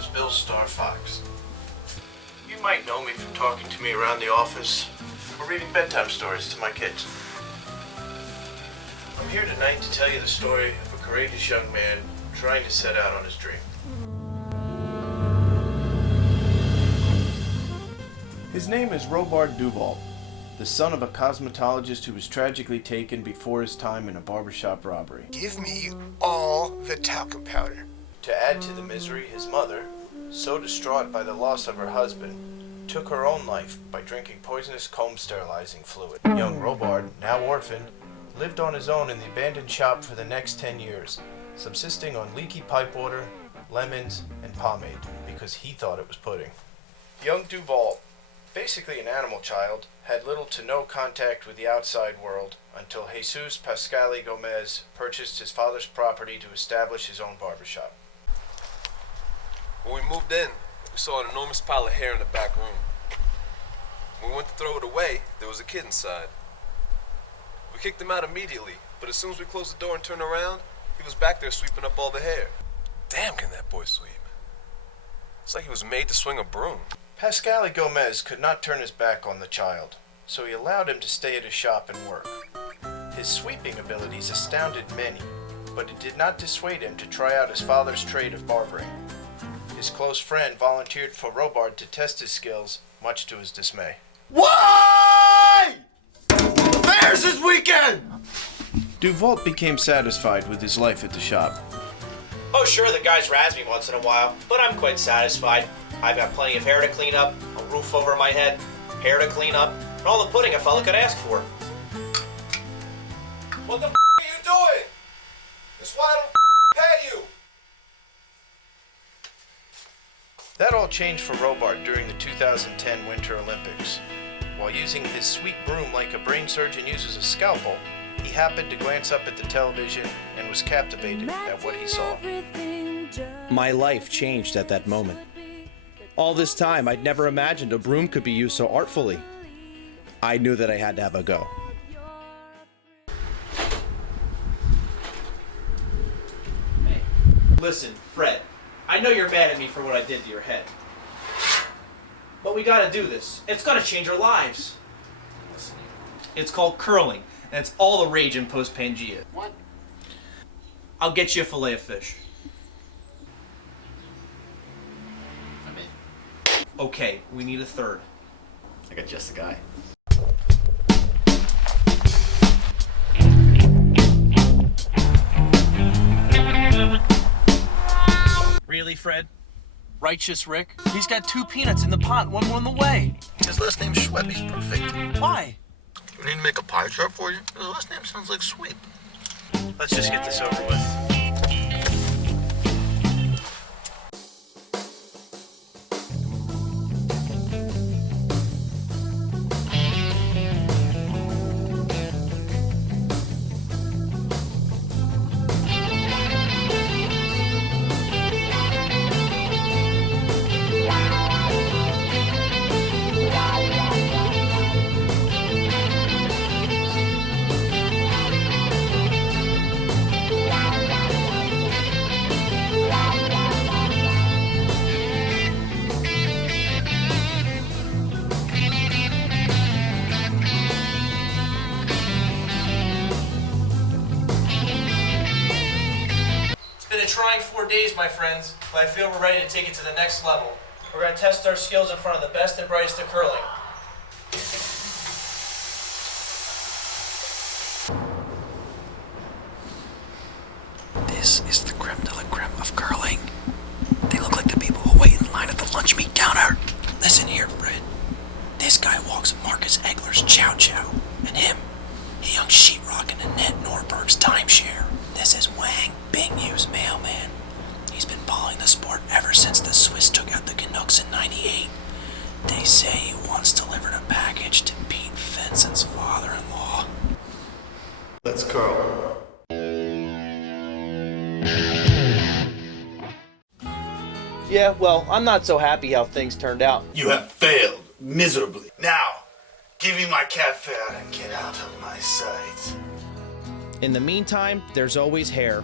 is Bill Star Fox. You might know me from talking to me around the office or reading bedtime stories to my kids. I'm here tonight to tell you the story of a courageous young man trying to set out on his dream. His name is Robard Duvall, the son of a cosmetologist who was tragically taken before his time in a barbershop robbery. Give me all the talcum powder. To add to the misery, his mother, so distraught by the loss of her husband, took her own life by drinking poisonous comb sterilizing fluid. Young Robard, now orphaned, lived on his own in the abandoned shop for the next 10 years, subsisting on leaky pipe water, lemons, and pomade, because he thought it was pudding. Young Duvall, basically an animal child, had little to no contact with the outside world until Jesus Pascali Gomez purchased his father's property to establish his own barbershop. When we moved in, we saw an enormous pile of hair in the back room. When we went to throw it away, there was a kid inside. We kicked him out immediately, but as soon as we closed the door and turned around, he was back there sweeping up all the hair. Damn, can that boy sweep. It's like he was made to swing a broom. Pascali Gomez could not turn his back on the child, so he allowed him to stay at his shop and work. His sweeping abilities astounded many, but it did not dissuade him to try out his father's trade of barbering. His close friend volunteered for Robard to test his skills, much to his dismay. Why? Fairs this weekend! Duvall became satisfied with his life at the shop. Oh sure, the guys razz me once in a while, but I'm quite satisfied. I've got plenty of hair to clean up, a roof over my head, hair to clean up, and all the pudding a fella could ask for. What the are you doing? That's why I don't pay you. That all changed for Robard during the 2010 Winter Olympics. While using his sweet broom like a brain surgeon uses a scalpel, he happened to glance up at the television and was captivated at what he saw. My life changed at that moment. All this time, I'd never imagined a broom could be used so artfully. I knew that I had to have a go. Hey, listen, Fred, I know you're mad at me for what I did to your head. But we gotta do this. It's gonna change our lives. It's called curling, and it's all the rage in post-Pangea. What? I'll get you a fillet of fish. I'm in. Okay, we need a third. I got just the guy. Really, Fred? Righteous Rick? He's got 2 peanuts in the pot, one more in the way. His last name's Shupe. He's perfect. Why? You need to make a pie chart for you? His last name sounds like sweep. Let's just get this over with. It's been a trying 4 days, my friends, but I feel we're ready to take it to the next level. We're going to test our skills in front of the best and brightest at curling. This is the creme de la creme of curling. They look like the people who wait in line at the lunch meat counter. Listen here, Fred. This guy walks Marcus Egler's Chow Chow. And him, he hung sheetrock in Annette Norberg's timeshare. This is Wang Bingyu's mailman. He's been following the sport ever since the Swiss took out the Canucks in '98. They say he once delivered a package to Pete Fenson's father-in-law. Let's curl. Yeah, well, I'm not so happy how things turned out. You have failed miserably. Now, give me my cat fare and get out of my sight. In the meantime, there's always hair.